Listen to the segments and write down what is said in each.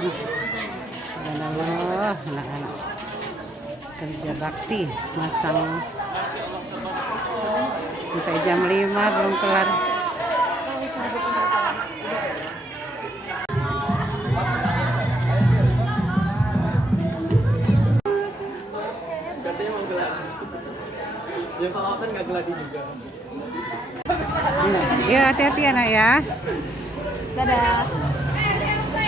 Subhanallah, anak-anak kerja bakti masang sampai jam 5 belum kelar. Ya salawatan nggak geladi juga. Ya hati-hati anak ya. Dadah.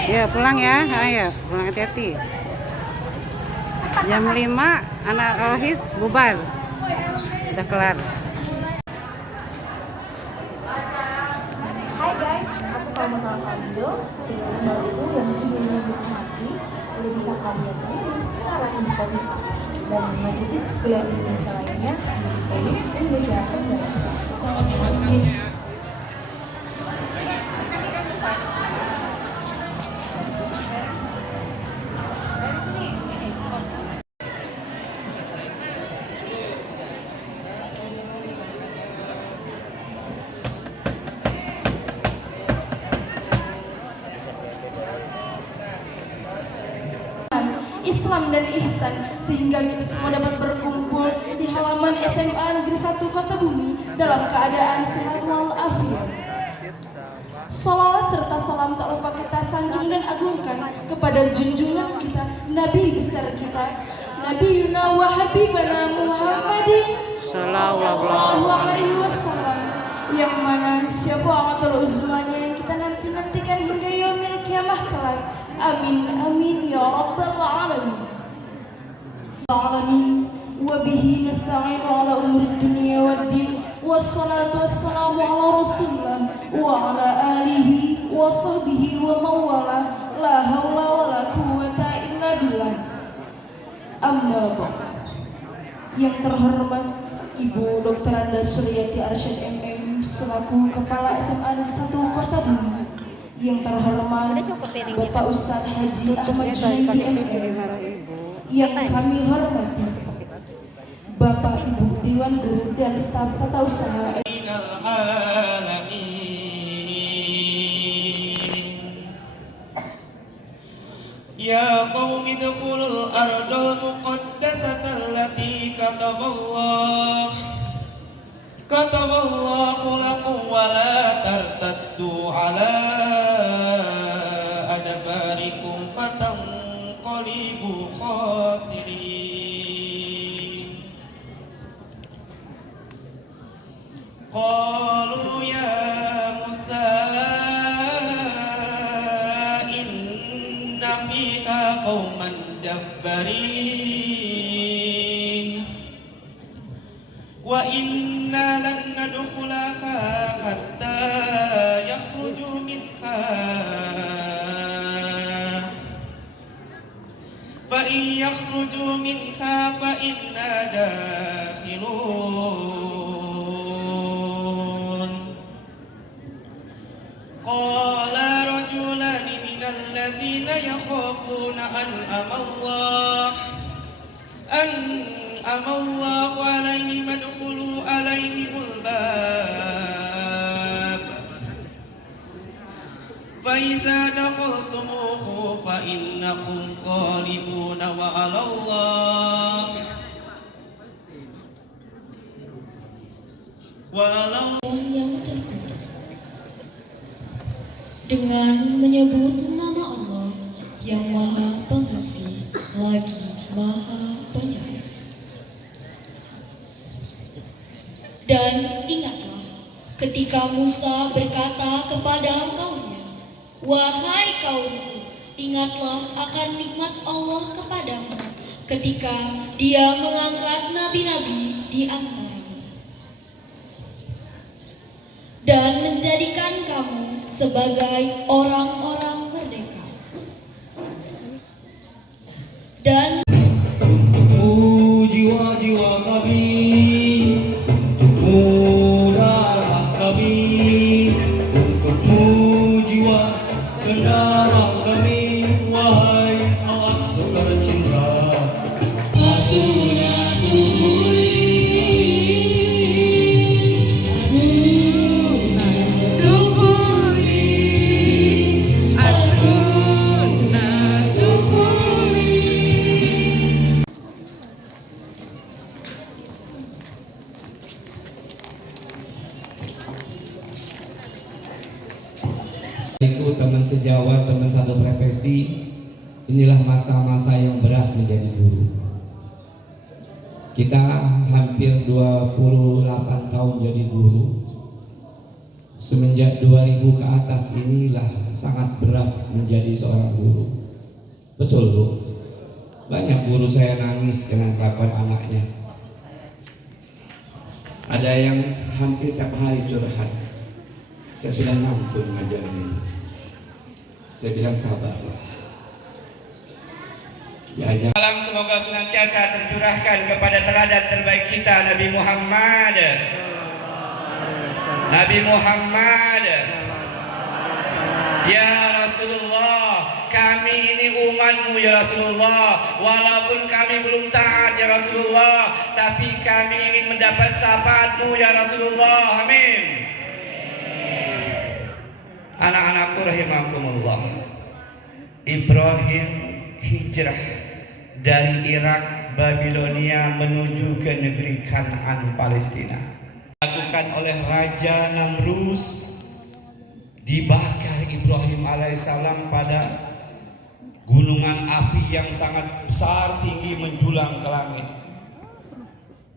Ya pulang ya, ayo pulang hati-hati. Jam 5 anak rohis bubar. Udah kelar. Hai guys, aku Salma Alhamdo. Video baru yang videonya dinikmati udah bisa kalian pilih sekarang di Spotify dan mengikuti sebelah Indonesia lainnya di playlist Indonesia Tenggara. Selamat menikmati. Islam dan ihsan sehingga kita semua dapat berkumpul di halaman SMA Negeri 1 Kota Bumi dalam keadaan sehat walafiat. Salawat serta salam tak lupa kita sanjung dan agungkan kepada junjungan kita, Nabi besar kita, Nabi Yuna wa Habibana Muhammadin Sallallahu Alaihi Wasallam, yang mana syafaatul uzmanya yang kita nantikan hingga yaumil kiamah kelak. Amin amin ya rabbal alamin. Wa bihi nasta'inu ala umuri dunya waddin. Wassalatu wassalamu ala rasulillah wa ala alihi wa sahbihi wa mawala. La hawla wa la quwwata illa billah. Amma ba'd. Yang terhormat Ibu Dr. Anda Suryati Arsyad MM selaku Kepala SMA Negeri 1 Kota Bumi. Yang terhormat Bapak Ustadz Haji Ahmad Junaidi MM. Yang kami hormati Bapak Ibu Dewan Guru dan staf tata usaha. Ya qaumi dukhulul ardal muqaddasata allati kataballahu lakum wa la tartaddu ala adbarikum fatanqalibu khasirin. Qalu ya Musa inna fiha qauman jabbarin wa inna lan nadkhulaha hatta yakhruju minha fa in yakhruju minha fa inna dakhilun. Qala rajulani minal ladzina yakhafuna Allahu alaihim adkhulu alaihimul bab fa iza dakhaltumuhu fa innakum ghalibuna wa 'ala Allah yang terkutuk dengan menyebut nama Allah yang Maha Pengasih lagi Maha Penyayang. Dan ingatlah ketika Musa berkata kepada kaumnya, "Wahai kaumku, ingatlah akan nikmat Allah kepadamu ketika Dia mengangkat nabi-nabi di antaramu dan menjadikan kamu sebagai orang-orang merdeka." Dan jiwa-jiwa kami, darah kami, untukmu jiwa dan darah kami, wahai Al-Aqsa tercinta. bahwa teman satu profesi, inilah masa-masa yang berat menjadi guru. Kita hampir 28 tahun jadi guru. Semenjak 2000 ke atas inilah sangat berat menjadi seorang guru. Betul Bu? Banyak guru saya nangis dengan kelakuan anaknya. Ada yang hampir tiap hari curhat. Saya sudah ngampun ngajarin ini. Saya bilang sabarlah. Salam semoga senantiasa tercurahkan kepada teladan terbaik kita Nabi Muhammad. Nabi Muhammad. Ya Rasulullah, kami ini umatmu ya Rasulullah. Walaupun kami belum taat ya Rasulullah, tapi kami ingin mendapat syafaatmu ya Rasulullah. Amin. Anak-anakku rahimakumullah, Ibrahim hijrah dari Irak, Babilonia menuju ke negeri Kanaan, Palestina. Dilakukan oleh Raja Namrus, dibakar Ibrahim alaihissalam pada gunungan api yang sangat besar tinggi menjulang ke langit.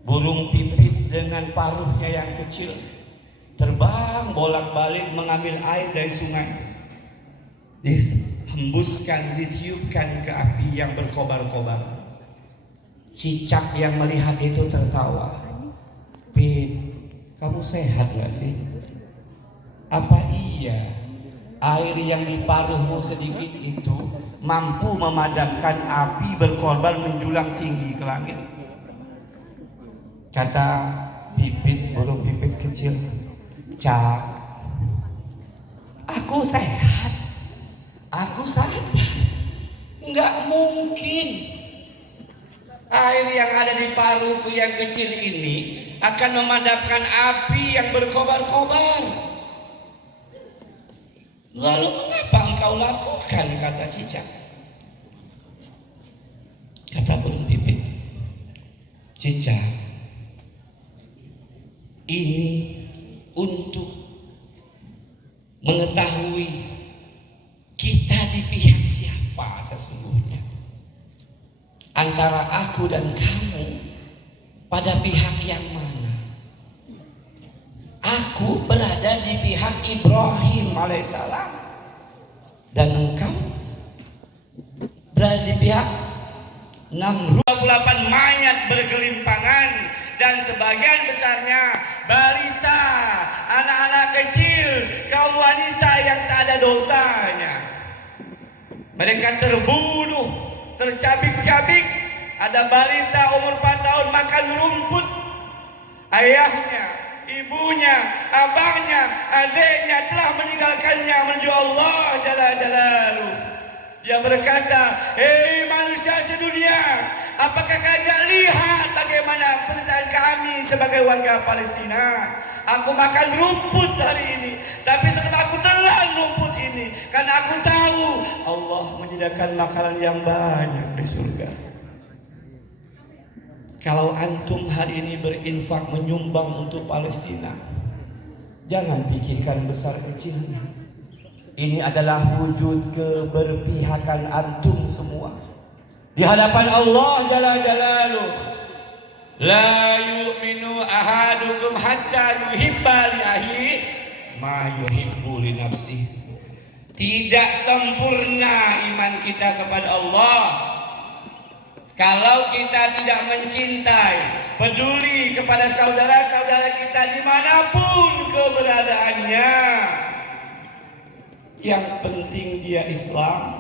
Burung pipit dengan paruhnya yang kecil terbang bolak-balik mengambil air dari sungai, dihembuskan, ditiupkan ke api yang berkobar-kobar. Cicak yang melihat itu tertawa. Pit, kamu sehat gak sih? Apa iya air yang di paruhmu sedikit itu mampu memadamkan api berkorban menjulang tinggi ke langit? Kata pipit, burung pipit kecil, Cak, aku sehat, aku sadar. Enggak mungkin air yang ada di paruhku yang kecil ini akan memadamkan api yang berkobar-kobar. Lalu mengapa engkau lakukan? Kata cicak. Kata burung pipit, cicak, ini untuk mengetahui kita di pihak siapa sesungguhnya. Antara aku dan kamu pada pihak yang mana? Aku berada di pihak Ibrahim alaihissalam dan engkau berada di pihak Namrud. 28 mayat bergelimpangan dan sebagian besarnya balita, anak-anak kecil, kaum wanita yang tak ada dosanya. Mereka terbunuh, tercabik-cabik. Ada balita umur 4 tahun makan rumput. Ayahnya, ibunya, abangnya, adiknya telah meninggalkannya menuju Allah Jalla Jalaluh. Dia berkata, hei manusia sedunia, apakah kalian lihat bagaimana penderitaan kami sebagai warga Palestina? Aku makan rumput hari ini, tapi tetap aku telan rumput ini karena aku tahu Allah menyediakan makanan yang banyak di surga. Kalau antum hari ini berinfak menyumbang untuk Palestina, jangan pikirkan besar kecilnya. Ini adalah wujud keberpihakan antum semua di hadapan Allah Jalla Jalaluh. La yu'minu ahadukum hatta yuhibba li akhihi ma yuhibbu li nafsihi. Tidak sempurna iman kita kepada Allah kalau kita tidak mencintai, peduli kepada saudara-saudara kita dimanapun keberadaannya. Yang penting dia Islam,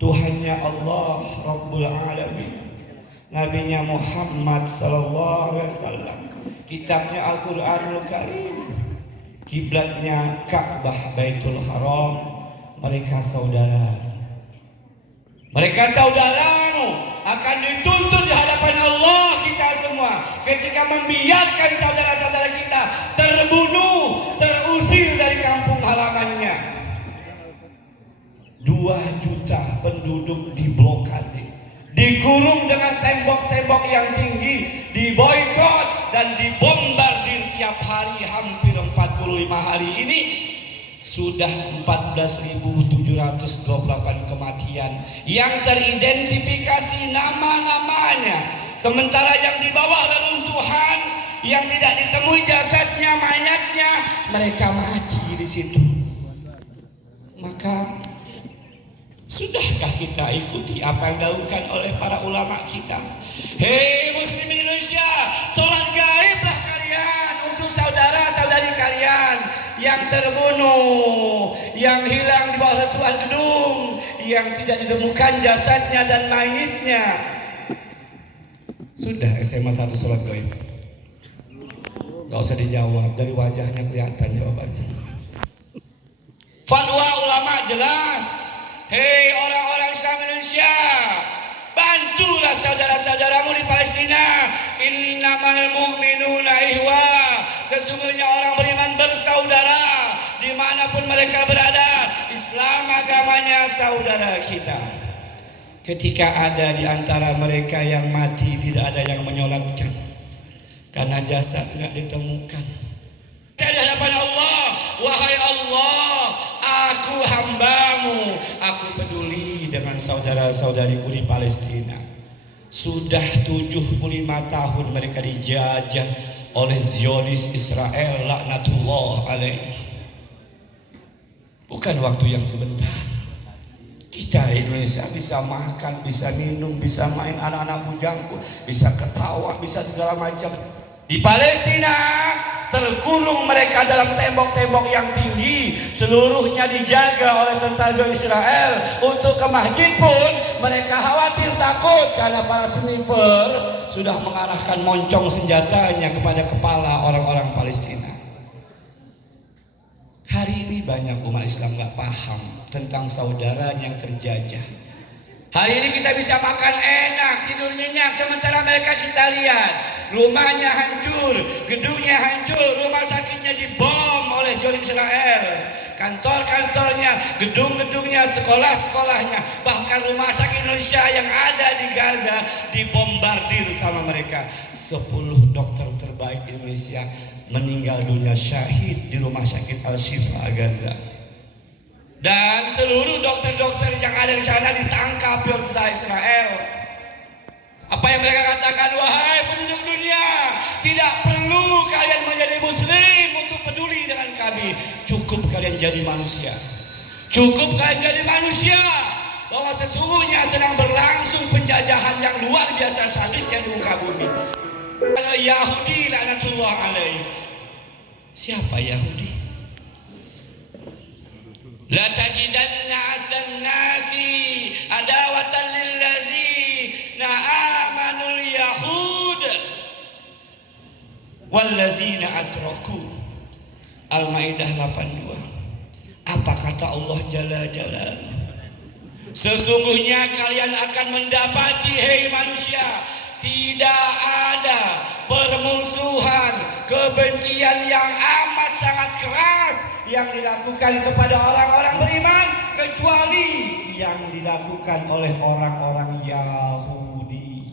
Tuhannya Allah Rabbul Alamin, Nabinya Muhammad sallallahu alaihi wasallam, kitabnya Al-Qur'anul Karim, kiblatnya Ka'bah Baitul Haram. Mereka saudara. Mereka saudaramu akan dituntut di hadapan Allah kita semua ketika membiarkan saudara-saudara kita terbunuh, terusir dari kampung halamannya. 2 juta penduduk diblokade, dikurung dengan tembok-tembok yang tinggi, diboikot dan dibombardir tiap hari hampir 45 hari ini. Sudah 14.728 kematian yang teridentifikasi nama-namanya. Sementara yang di bawah reruntuhan, yang tidak ditemui jasadnya, mayatnya, mereka mati di situ. Maka sudahkah kita ikuti apa yang dilakukan oleh para ulama kita? Hei muslim Indonesia, sholat gaiblah kalian untuk saudara-saudari kalian yang terbunuh, yang hilang di bawah reruntuhan gedung, yang tidak ditemukan jasadnya dan mayitnya. Sudah SMA 1 sholat gaib. Gak usah dijawab, dari wajahnya kelihatan jawabannya. Fatwa ulama jelas. Hei orang-orang Islam Indonesia, bantulah saudara-saudaramu di Palestina. Innamal mu'minuna ihwa. Sesungguhnya orang beriman bersaudara dimanapun mereka berada. Islam agamanya saudara kita. Ketika ada di antara mereka yang mati, tidak ada yang menyolatkan karena jasad nggak ditemukan. Di hadapan Allah, wahai Allah, aku hambamu, aku peduli dengan saudara-saudariku di Palestina. Sudah 75 tahun mereka dijajah oleh Zionis Israel, laknatullah alaih. Bukan waktu yang sebentar. Kita di Indonesia bisa makan, bisa minum, bisa main anak-anak bujangku, bisa ketawa, bisa segala macam. Di Palestina terkurung mereka dalam tembok-tembok yang tinggi, seluruhnya dijaga oleh tentara Israel. Untuk ke masjid pun mereka khawatir, takut karena para sniper sudah mengarahkan moncong senjatanya kepada kepala orang-orang Palestina. Hari ini banyak umat Islam gak paham tentang saudaranya yang terjajah. Hari ini kita bisa makan enak, tidur nyenyak, sementara mereka kita lihat rumahnya hancur, gedungnya hancur, rumah sakitnya dibom oleh Zionis Israel, kantor-kantornya, gedung-gedungnya, sekolah-sekolahnya, bahkan rumah sakit Indonesia yang ada di Gaza dibombardir sama mereka. 10 dokter terbaik Indonesia meninggal dunia syahid di rumah sakit Al-Shifa Gaza. Dan seluruh dokter-dokter yang ada di sana ditangkap oleh tentara Israel. Apa yang mereka katakan, wahai penduduk dunia, tidak perlu kalian menjadi muslim untuk peduli dengan kami. Cukup kalian jadi manusia. Cukup kalian jadi manusia. Bahwa sesungguhnya sedang berlangsung penjajahan yang luar biasa sadisnya di muka bumi. Yahudi laknatullah alaih. Siapa Yahudi? La tajidanna asdan nasi adawatan lillazina amanul yahud wallazina asraku. Al-Maidah 82. Apa kata Allah Jalla Jalaluhu? Sesungguhnya kalian akan mendapati, hei manusia, tidak ada permusuhan, kebencian yang amat sangat keras yang dilakukan kepada orang-orang beriman kecuali yang dilakukan oleh orang-orang Yahudi.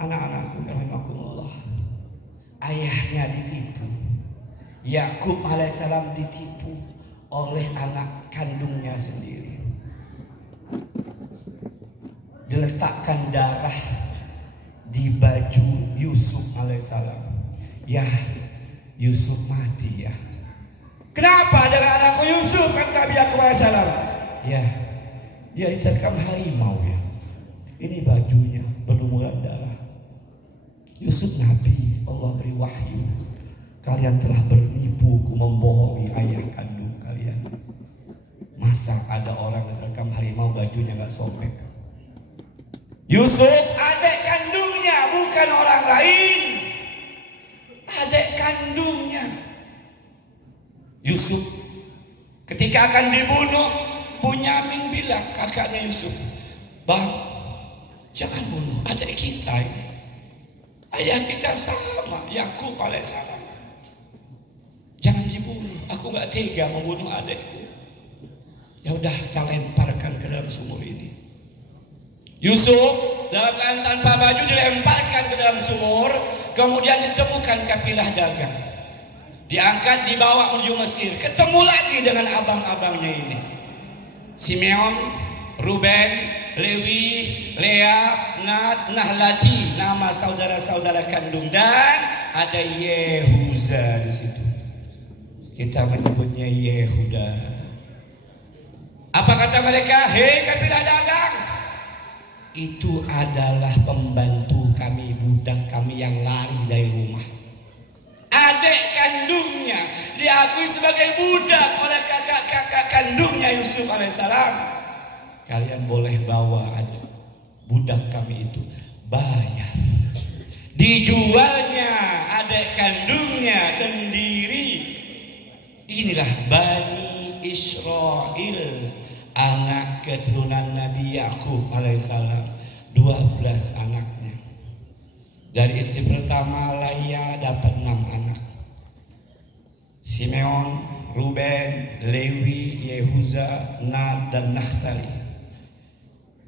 Anak-anakku rahimakumullah, ayahnya ditipu. Yakub alaihissalam ditipu oleh anak kandungnya sendiri. Diletakkan darah di baju Yusuf alaihissalam. Ya, Yusuf mati ya. Kenapa dengan anakku Yusuf, kata Nabi Yakub alaihissalam? Ya, dia diterkam harimau ya. Ini bajunya berlumuran darah. Yusuf Nabi, Allah beri wahyu. Kalian telah bernipuku, membohongi ayah kandung kalian. Masa ada orang diterkam harimau bajunya gak sobek? Yusuf adik kandungnya, bukan orang lain. Adik kandungnya. Yusuf ketika akan dibunuh, Bunyamin bilang, kakaknya Yusuf, bang, jangan bunuh adik kita ini. Ayah kita sama, Yakub alaihissalam. Jangan dibunuh, aku gak tega membunuh adikku. Ya udah, kita lemparkan ke dalam sumur ini. Yusuf dalam keadaan tanpa baju dilemparkan ke dalam sumur, kemudian ditemukan kafilah dagang. diangkat, dibawa menuju Mesir. Ketemu lagi dengan abang-abangnya ini, Simeon, Ruben, Lewi, Lea, Gad, Nahlati, nama saudara-saudara kandung, dan ada Yehuda di situ. Kita menyebutnya Yehuda. Apa kata mereka? Hei kabilah dagang, itu adalah pembantu kami, budak kami yang lari dari rumah. Adik kandungnya diakui sebagai budak oleh kakak-kakak kandungnya Yusuf alaihissalam. Kalian boleh bawa adik budak kami itu, bayar. Dijualnya adik kandungnya sendiri. Inilah Bani Israel, anak keturunan Nabi Yakub alaihissalam, 12 anaknya. Dari istri pertama Laya dapat 6 anak, Simeon, Ruben, Lewi, Yehuda, Gad, dan Naftali.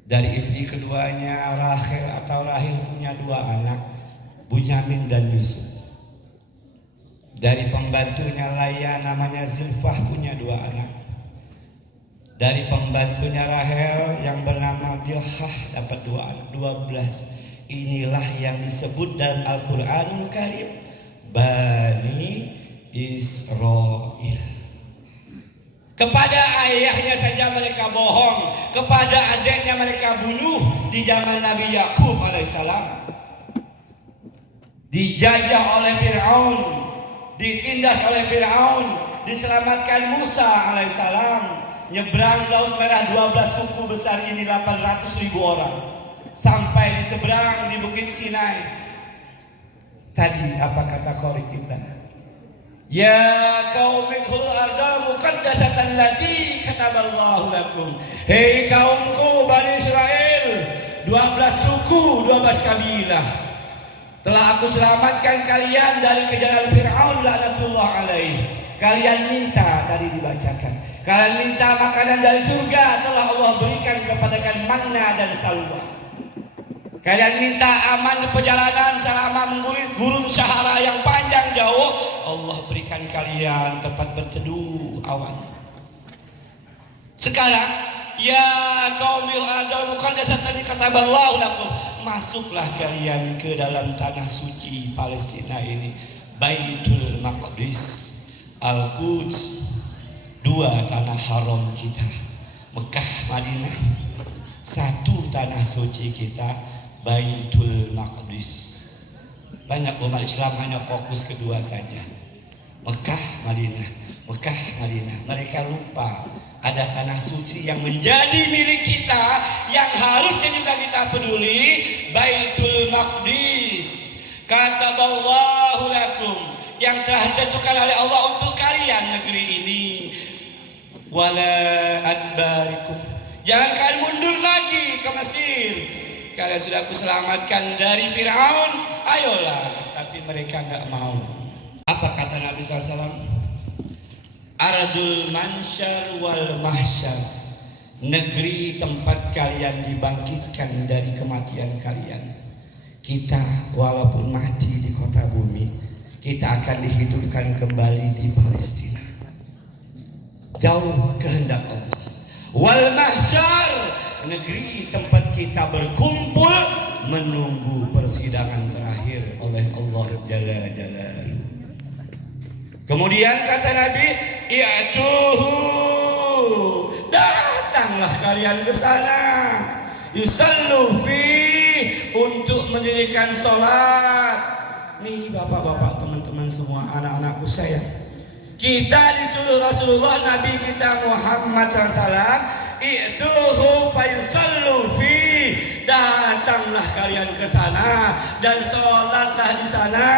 Dari istri keduanya Rahel punya 2 anak, Bunyamin dan Yusuf. Dari pembantunya Laya namanya Zilpah punya 2 anak. Dari pembantunya Rahel yang bernama Bilhah dapat 2 anak, 12. Inilah yang disebut dalam Al-Quranul Karim Bani Israel. Kepada ayahnya saja mereka bohong, kepada adiknya mereka bunuh di zaman Nabi Yakub alaihissalam. Dijajah oleh Fir'aun, ditindas oleh Fir'aun, diselamatkan Musa alaihissalam, nyebrang Laut Merah 12 suku besar ini 800.000 orang, sampai di seberang di Bukit Sinai. Tadi apa kata qori kita? Ya qaumikul arda muqaddasatan lati kataballahu lakum. Hei kaumku Bani Israel, 12 suku, 12 kabilah, telah aku selamatkan kalian dari kejaran Fir'aun laknatullah alaih. Kalian minta, tadi dibacakan, kalian minta makanan dari surga, telah Allah berikan kepada kalian manna dan salwa. Kalian minta aman di perjalanan selama menggurui gurun Sahara yang panjang jauh, Allah berikan kalian tempat berteduh awan. Sekarang ya qaumil adal muqaddasatan kataballahu lakum, masuklah kalian ke dalam tanah suci Palestina ini, Baitul Maqdis, Al-Quds, 2 tanah haram kita, Mekah, Madinah. 1 tanah suci kita, Baitul Maqdis. Banyak umat Islam hanya fokus kedua saja, Mekah, Madinah, Mekah, Madinah. Mereka lupa ada tanah suci yang menjadi milik kita, yang harusnya juga kita peduli, Baitul Maqdis. Kataballahu lakum, yang telah ditentukan oleh Allah untuk kalian negeri ini. Wala adbarikum, jangan kalian mundur lagi ke Mesir. Kalian sudah aku selamatkan dari Fir'aun, ayolah. Tapi mereka nggak mau. Apa kata Nabi SAW? Ardul mansyar wal mahsyar, negeri tempat kalian dibangkitkan dari kematian kalian. Kita walaupun mati di kota bumi, kita akan dihidupkan kembali di Palestina. Jauh kehendak Allah. Wal mahsyar, negeri tempat kita berkumpul menunggu persidangan terakhir oleh Allah Jalla Jalaluhu. Kemudian kata Nabi, i'tuhu, datanglah kalian ke sana, yusallu fi, untuk mendirikan sholat. Nih bapak-bapak, teman-teman semua, anak-anakku sayang, kita disuruh Rasulullah Nabi kita Muhammad SAW, i'tuhu fayusallu fi, datanglah kalian ke sana dan sholatlah di sana.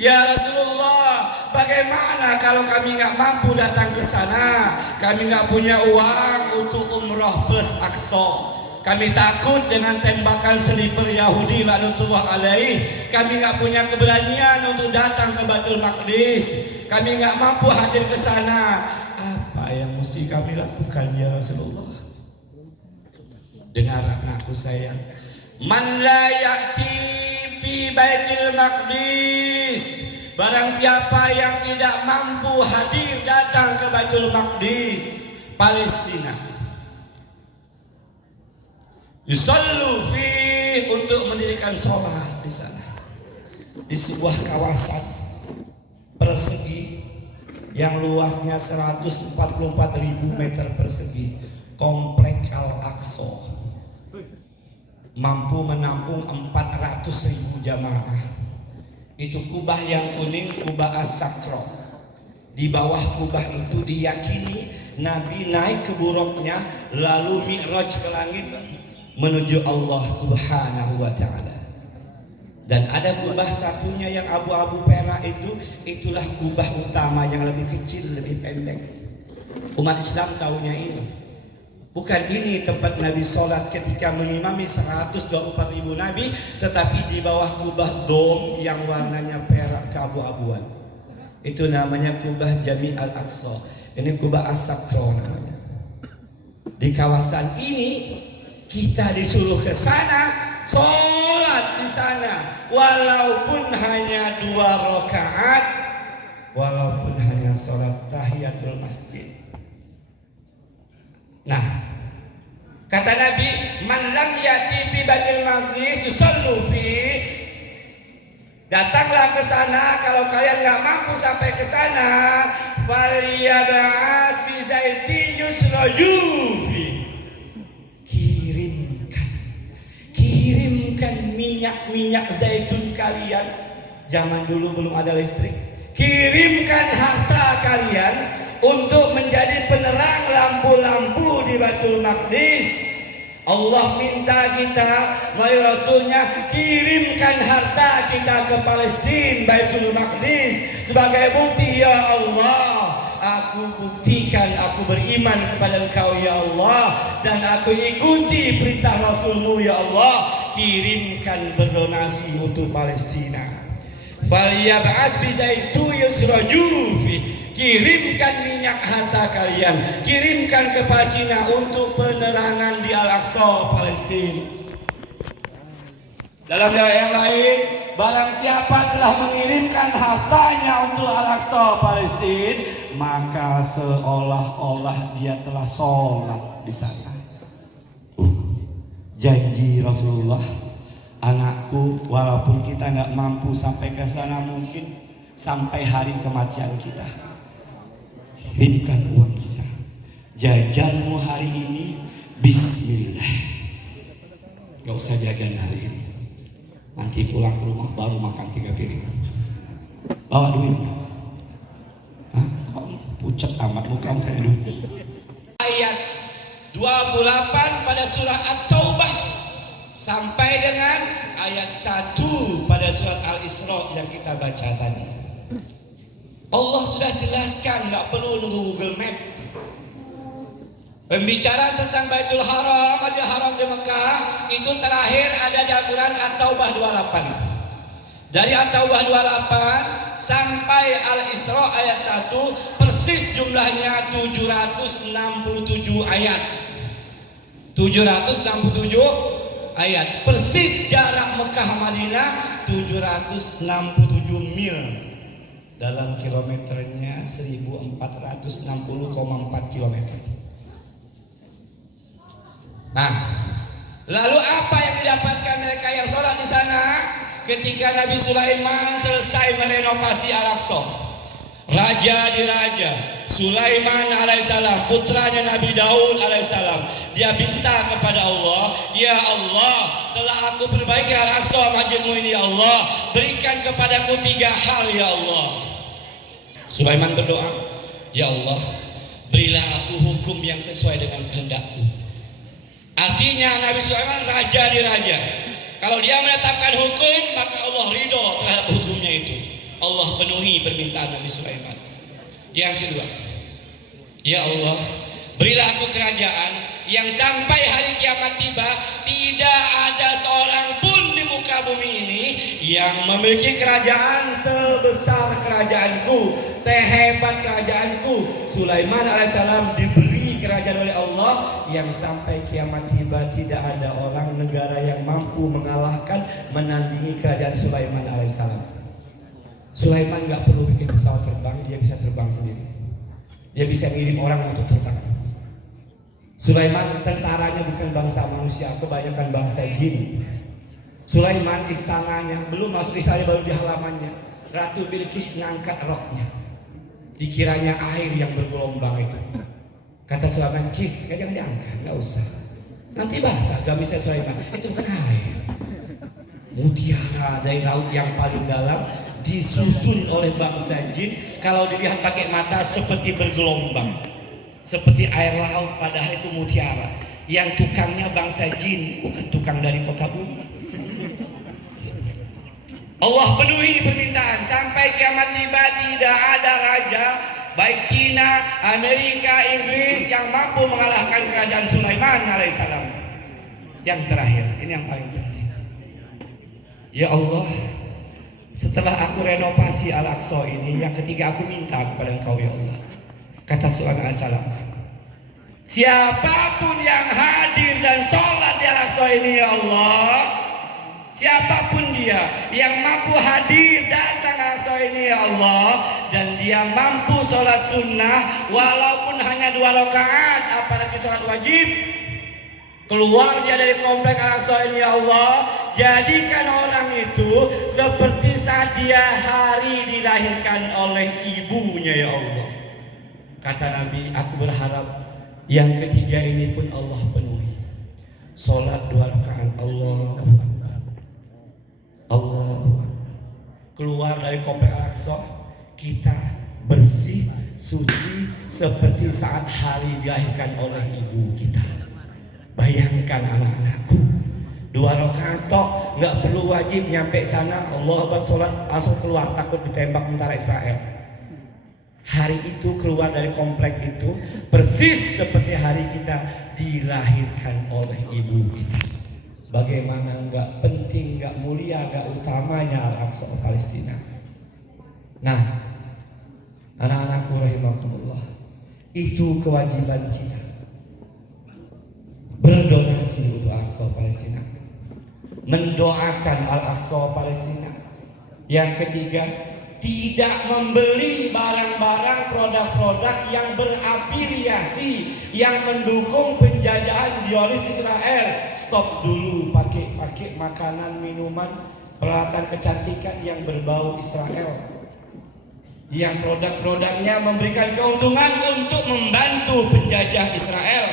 Ya Rasulullah, bagaimana kalau kami nggak mampu datang ke sana? Kami nggak punya uang untuk umroh plus Aqsa. Kami takut dengan tembakan sniper Yahudi laknatullah alaih. Kami nggak punya keberanian untuk datang ke Baitul Maqdis. Kami nggak mampu hadir ke sana. Apa yang mesti kami lakukan ya Rasulullah? Dengar anakku sayang, man la ya'ti fi Baitul Maqdis, barang siapa yang tidak mampu hadir datang ke Baitul Maqdis Palestina, yusallu fi, untuk mendirikan sholat di sana, di sebuah kawasan persegi yang luasnya 144.000 meter persegi, komplek Al-Aqsa mampu menampung 400.000 jamaah. Itu kubah yang kuning, kubah As-Sakro. Di bawah kubah itu diyakini Nabi naik ke buruknya lalu mi'raj ke langit menuju Allah Subhanahu wa ta'ala. Dan ada kubah satunya yang abu-abu perak itu, itulah kubah utama yang lebih kecil, lebih pendek. Umat Islam tahunya ini. Bukan ini tempat Nabi sholat ketika mengimami 124.000 Nabi, tetapi di bawah kubah dom yang warnanya perak keabu-abuan. Itu namanya kubah Jami' Al-Aqsa. Ini kubah As-Sakro namanya. Di kawasan ini kita disuruh ke sana, sholat di sana, walaupun hanya 2 rakaat, walaupun hanya sholat tahiyatul masjid. Nah, kata Nabi, man lam yati fi Baitul Maqdis yusallu fi, datanglah ke sana. Kalau kalian nggak mampu sampai ke sana, falyab'as bi zaiti yusraju fi, kirimkan minyak zaitun kalian. Zaman dulu belum ada listrik. Kirimkan harta kalian untuk menjadi penerang lampu-lampu di Baitul Maqdis. Allah minta kita melalui Rasulnya, kirimkan harta kita ke Palestina, Baitul Maqdis, sebagai bukti, ya Allah, aku buktikan aku beriman kepada Engkau ya Allah, dan aku ikuti perintah Rasulmu ya Allah. Kirimkan berdonasi untuk Palestina. Falyab'as bi zaitu yusraju fi, kirimkan minyak harta kalian, kirimkan ke Palestina untuk penerangan di Al-Aqsa Palestina. Dalam yang lain, barang siapa telah mengirimkan hartanya untuk Al-Aqsa Palestina, maka seolah-olah dia telah sholat di sana. Janji Rasulullah, anakku, walaupun kita nggak mampu sampai ke sana, mungkin sampai hari kematian kita, kirimkan uang kita, jajanmu hari ini bismillah, gak usah jajan hari ini, nanti pulang ke rumah baru makan 3 piring, bawa duitnya. Hah? Kok pucat amat muka kayak dulu. Ayat 28 pada surah At-Taubah sampai dengan ayat 1 pada surat Al-Isra yang kita baca tadi. Allah sudah jelaskan, nggak perlu nunggu Google Maps. Pembicaraan tentang Baitul Haram, Masjidil Haram di Mekah itu terakhir ada di Al-Quran At-Taubah 28. Dari At-Taubah 28 sampai Al-Isra ayat 1 persis jumlahnya 767 ayat. 767 ayat, persis jarak Mekah Madinah 767 mil, dalam kilometernya 1460,4 kilometer. Nah, lalu apa yang didapatkan mereka yang sholat di sana ketika Nabi Sulaiman selesai merenovasi Al-Aqsa? Raja di raja, Sulaiman alaihissalam, putranya Nabi Daud alaihissalam, dia minta kepada Allah, ya Allah, telah aku perbaiki Al-Aqsa masjidmu ini ya Allah, berikan kepadaku 3 hal ya Allah. Sulaiman berdoa, ya Allah, berilah aku hukum yang sesuai dengan kehendakku. Artinya Nabi Sulaiman raja di raja, kalau dia menetapkan hukum maka Allah ridho terhadap hukumnya itu. Allah penuhi permintaan Nabi Sulaiman. Yang kedua, ya Allah, berilah aku kerajaan yang sampai hari kiamat tiba tidak ada seorang pun di muka bumi ini yang memiliki kerajaan sebesar kerajaanku, sehebat kerajaanku. Sulaiman alaihissalam diberi kerajaan oleh Allah yang sampai kiamat tiba tidak ada orang negara yang mampu mengalahkan, menandingi kerajaan Sulaiman alaihissalam. Sulaiman nggak perlu bikin pesawat terbang, dia bisa terbang sendiri. Dia bisa ngirim orang untuk terbang. Sulaiman tentaranya bukan bangsa manusia, kebanyakan bangsa jin. Sulaiman istananya belum masuk istana, baru di halamannya Ratu Bilqis ngangkat roknya, dikiranya air yang bergelombang itu. Kata Sulaiman, "Kis, jangan diangkat, nggak usah. Nanti basah gamisnya Sulaiman. Itu bukan air. Mutiara dari laut yang paling dalam disusun oleh bangsa jin. Kalau dilihat pakai mata seperti bergelombang, seperti air laut, padahal itu mutiara. Yang tukangnya bangsa jin, bukan tukang dari kota bumi. Allah penuhi permintaan sampai kiamat tiba, tidak ada raja baik Cina, Amerika, Inggris yang mampu mengalahkan kerajaan Sulaiman alaihissalam. Yang terakhir, ini yang paling penting. Ya Allah, setelah aku renovasi Al-Aqsa ini, yang ketiga aku minta kepada Engkau ya Allah. Kata Sulaiman alaihissalam, siapapun yang hadir dan sholat di Al-Aqsa ini ya Allah, siapapun dia yang mampu hadir datang Al-Aqsa ini ya Allah, dan dia mampu sholat sunnah walaupun hanya 2 rakaat, apalagi sholat wajib, keluar dia dari komplek Al-Aqsa ini ya Allah, jadikan orang itu seperti saat dia hari dilahirkan oleh ibunya ya Allah. Kata Nabi, aku berharap yang ketiga ini pun Allah penuhi. Sholat 2 rakaat, Allahu Akbar, Allahu Akbar. Keluar dari komplek Al-Aqsa, kita bersih, suci seperti saat hari dilahirkan oleh ibu kita. Bayangkan anak-anakku, 2 rakaat tok, nggak perlu wajib nyampe sana. Allah Akbar, sholat langsung keluar, takut ditembak tentara Israel. Hari itu keluar dari komplek itu persis seperti hari kita dilahirkan oleh ibu kita. Bagaimana nggak penting, nggak mulia, nggak utamanya Al-Aqsa Palestina. Nah, anak-anakku rahimakumullah, itu kewajiban kita, berdonasi untuk Al-Aqsa Palestina, mendoakan Al-Aqsa Palestina. Yang ketiga, tidak membeli barang-barang produk-produk yang berafiliasi, yang mendukung penjajahan Zionis Israel. Stop dulu pakai makanan, minuman, peralatan kecantikan yang berbau Israel, yang produk-produknya memberikan keuntungan untuk membantu penjajah Israel.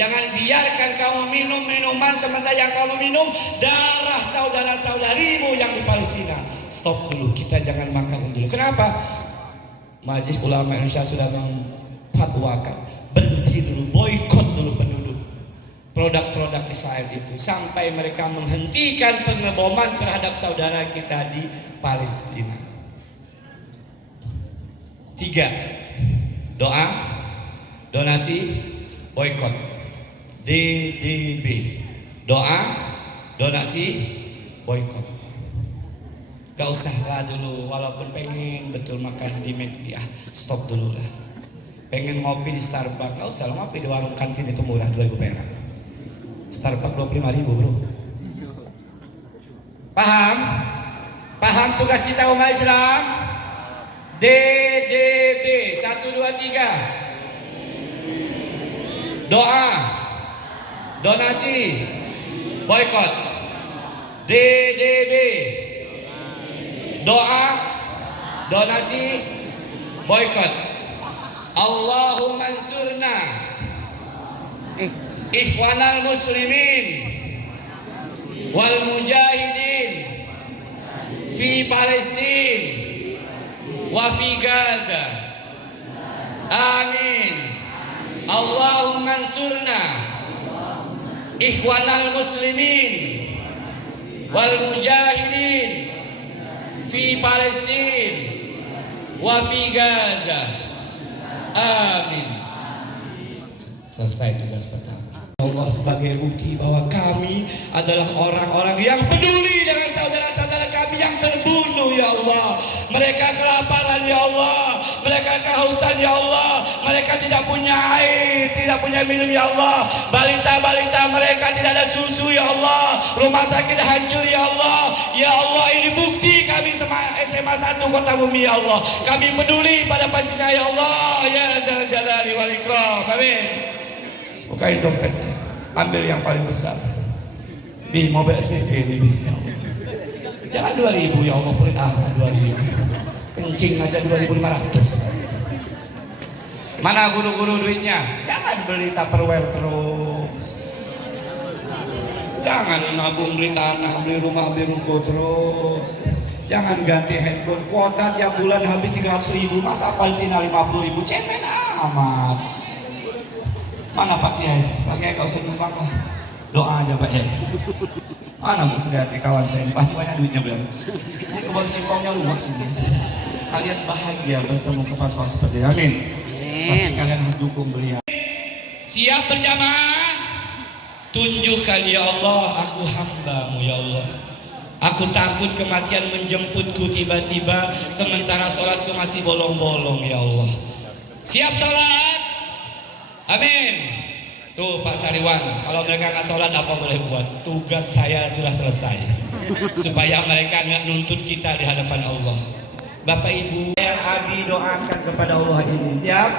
Jangan biarkan kamu minum minuman sementara yang kamu minum darah saudara-saudarimu yang di Palestina. Stop dulu, kita jangan makan dulu. Kenapa? Majelis Ulama Indonesia sudah memfatwakan, berhenti dulu, boikot dulu penduduk produk-produk Israel itu sampai mereka menghentikan pengeboman terhadap saudara kita di Palestina. 3. Doa, donasi, boikot. DDB, doa, donasi, boikot. Gak usah lah dulu, walaupun pengen betul makan di McD, stop dulu lah. Pengen ngopi di Starbucks, gak usah lah, ngopi di warung kantin itu murah, 2.000 perak. Starbucks 25.000 bro. Paham? Paham tugas kita umat Islam? DDB, 1, 2, 3. Doa, donasi, boikot. DDB, doa, donasi, boikot. Allahumma ansurna ikhwanal muslimin wal mujahidin fi Palestin wa fi Gaza. Amin. Allahumma ansurna ikhwanal muslimin wal mujahidin fi Palestin wa fi Gaza. Amin. Selesai tugas pertama. Allah sebagai bukti bahwa kami adalah orang-orang yang peduli dengan saudara-saudara kami yang terbunuh ya Allah. Mereka kelaparan ya Allah, mereka kehausan ya Allah, mereka tidak punya air, tidak punya minum ya Allah. Balita-balita mereka tidak ada susu ya Allah, rumah sakit hancur ya Allah. Ya Allah, ini bukti kami semangat SMA 1 Kota Bumi ya Allah. Kami peduli pada Palestina ya Allah, ya Zal Jalali wal Ikram. Amin. Bukain dompetnya, ambil yang paling besar. Bi, mobil SPP ini Bi. Jangan 2.000 ya Allah, pelit 2.000. Kencing aja 2.500. Mana guru-guru duitnya? Jangan beli Tupperware terus. Jangan nabung beli tanah, beli rumah, beli ruko terus. Jangan ganti handphone. Kuota tiap bulan habis 300.000. Masa Palestina 50.000? Cemen amat. Mana Pak Kiai? Pak Kiai gak usah nyumbang lah. Doa aja Pak Kiai. Mana Bu Sudati kawan saya? Pasti banyak duitnya berapa? Ini kebun singkongnya luas ini. Kalian bahagia bertemu kepala seperti ini. Amin. Tapi kalian harus dukung beliau. Siap berjamaah. Tunjukkan ya Allah, aku hamba-Mu ya Allah. Aku takut kematian menjemputku tiba-tiba, sementara sholatku masih bolong-bolong ya Allah. Siap sholat? Amin. Tuh Pak Sariwan, kalau mereka nggak sholat apa boleh buat? Tugas saya sudah selesai. Supaya mereka nggak nuntut kita di hadapan Allah. Bapak Ibu yang Abi doakan kepada Allah ini. Siap?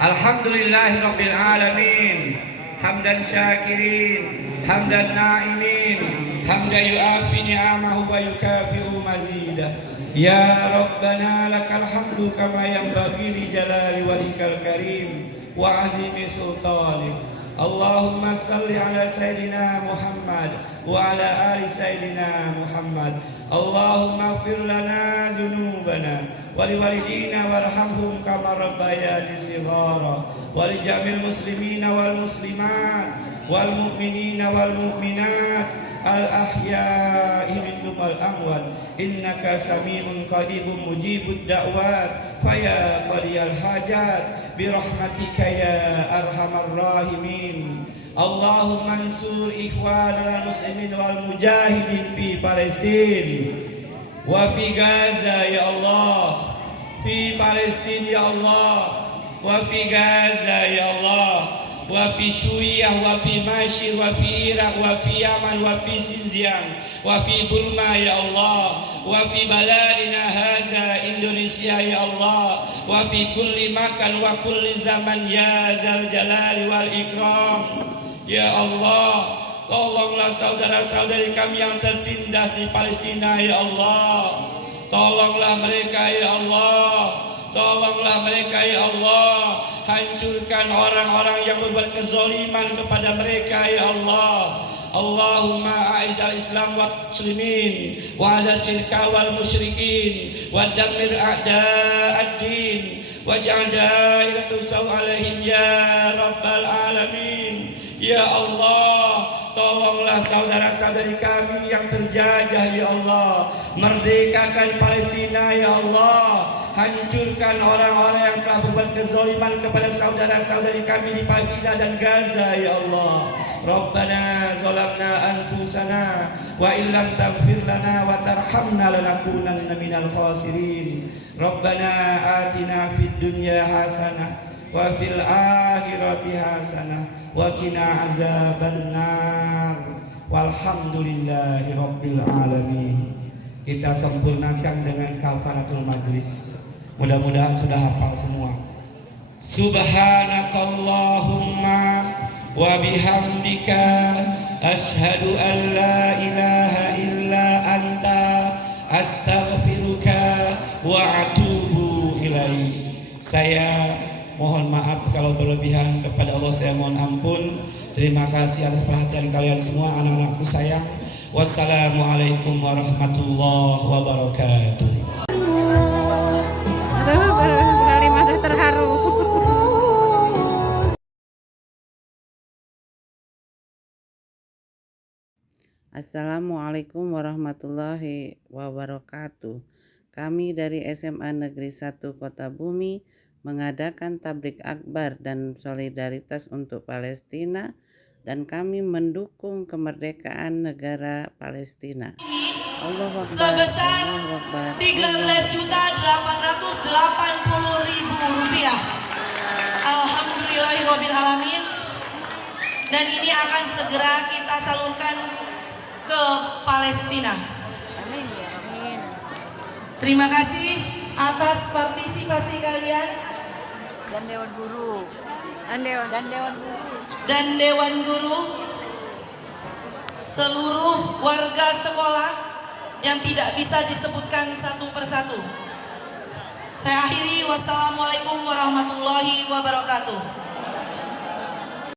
Alhamdulillahirabbil alamin. Hamdan syakirin, hamdan na'imin, hamdan yu'afi ni'amahu wa yukafi'u mazidah. Ya Rabbana lakal hamdu kama yanbaghi li jalali walikal karim wa azimi sultanik. Allahumma salli ala Sayyidina Muhammad wa ala ali Sayyidina Muhammad. Allahumma ighfir lana dhunubana wa liwalidina warhamhum kama rabbayani shighara. Walijamil muslimina wal muslimat wal mu'minina wal mu'minat al ahya'i minhum wal amwat innaka sami'un qaribun mujibud da'wat faya qadiyal hajat birahmatika ya arhamar rahimin. Allahumma ansur ikhwanana muslimin wal mujahidin fi Palestin wa fi Gaza ya Allah, fi Palestin ya Allah, wa fi Gaza ya Allah, wa fi Suriah, wa fi Masyir, wa fi Irak, wa fi Yaman, wa fi Xinjiang, wa fi Burma ya Allah, wa fi baladina haza Indonesia ya Allah, wa fi kulli makan wa kulli zaman ya Zal Jalali wal Ikram. Ya Allah, tolonglah saudara-saudari kami yang tertindas di Palestina ya Allah. Tolonglah mereka ya Allah. Tolonglah mereka ya Allah. Hancurkan orang-orang yang berbuat kezaliman kepada mereka ya Allah. Allahumma a'izal Islam wal muslimin wa azal syirka wal musyrikin wa dammir a'da'ad-din waj'al dairatu saw alaihim ya rabbal alamin. Ya Allah, tolonglah saudara-saudari kami yang terjajah ya Allah. Merdekakan Palestina ya Allah. Hancurkan orang-orang yang telah berbuat kezaliman kepada saudara-saudari kami di Palestina dan Gaza ya Allah. Rabbana zalamna anfusana wa illam taghfir lana wa tarhamna lanakunanna minal khasirin. Rabbana atina fid dunya hasanah wa fil akhirati hasanah wa qina azabannar. Walhamdulillahi rabbil alamin. Kita sempurnakan dengan kafaratul majlis. Mudah-mudahan sudah hafal semua. Subhanakallahumma wa bihamdika asyhadu an la ilaha illa anta astaghfiruka wa atubu ilaik. Saya mohon maaf kalau berlebihan, kepada Allah saya mohon ampun. Terima kasih atas perhatian kalian semua, anak-anakku sayang. Wassalamualaikum warahmatullahi wabarakatuh. Kalimat terharu. Assalamualaikum warahmatullahi wabarakatuh. Kami dari SMA Negeri 1 Kota Bumi mengadakan tablik akbar dan solidaritas untuk Palestina, dan kami mendukung kemerdekaan negara Palestina. Allahu Akbar. Sebesar Allahu Akbar. 13.880.000 rupiah. Alhamdulillahirabbil alamin. Dan ini akan segera kita salurkan ke Palestina. Amin ya. Amin. Terima kasih atas partisipasi kalian dan Dewan Guru dan Dewan Guru, seluruh warga sekolah yang tidak bisa disebutkan satu persatu. Saya akhiri, wassalamualaikum warahmatullahi wabarakatuh.